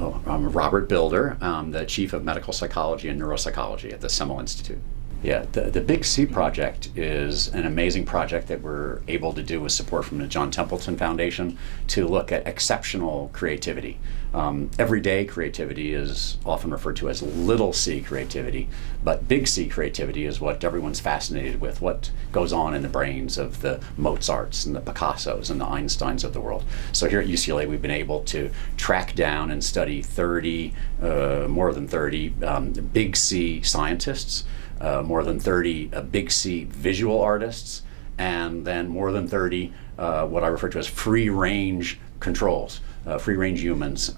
Oh, I'm Robert Bilder. I'm the Chief of Medical Psychology and Neuropsychology at the Semel Institute. Yeah, the Big C project is an amazing project that we're able to do with support from the John Templeton Foundation to look at exceptional creativity. Everyday creativity is often referred to as little c creativity, but big C creativity is what everyone's fascinated with, what goes on in the brains of the Mozarts and the Picassos and the Einsteins of the world. So here at UCLA, we've been able to track down and study more than 30 big C scientists, more than 30 big C visual artists, and then more than 30 what I refer to as free-range controls, free-range humans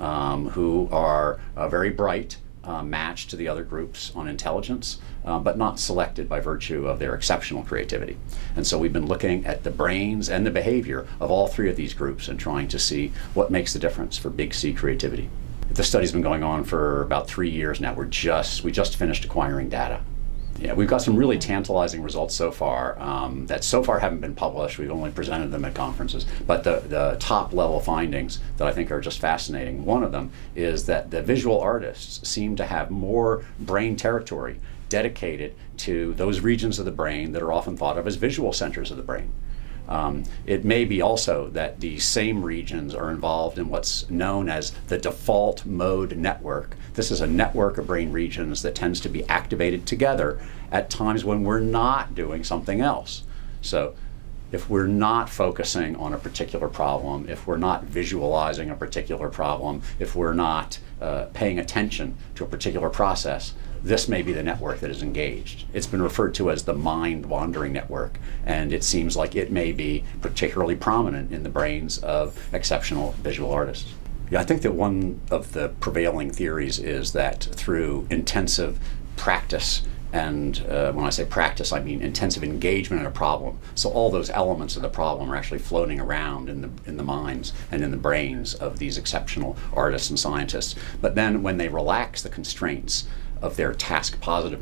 who are very bright, matched to the other groups on intelligence, but not selected by virtue of their exceptional creativity. And so we've been looking at the brains and the behavior of all three of these groups and trying to see what makes the difference for big C creativity. The study's been going on for about 3 years now. We just finished acquiring data. Yeah, we've got some really tantalizing results so far that so far haven't been published. We've only presented them at conferences. But the top level findings that I think are just fascinating, one of them is that the visual artists seem to have more brain territory dedicated to those regions of the brain that are often thought of as visual centers of the brain. It may be also that the same regions are involved in what's known as the default mode network. This is a network of brain regions that tends to be activated together at times when we're not doing something else. So if we're not focusing on a particular problem, if we're not visualizing a particular problem, if we're not paying attention to a particular process, this may be the network that is engaged. It's been referred to as the mind-wandering network, and it seems like it may be particularly prominent in the brains of exceptional visual artists. Yeah, I think that one of the prevailing theories is that through intensive practice, and when I say practice, I mean intensive engagement in a problem. So all those elements of the problem are actually floating around in the minds and in the brains of these exceptional artists and scientists. But then when they relax the constraints of their task positive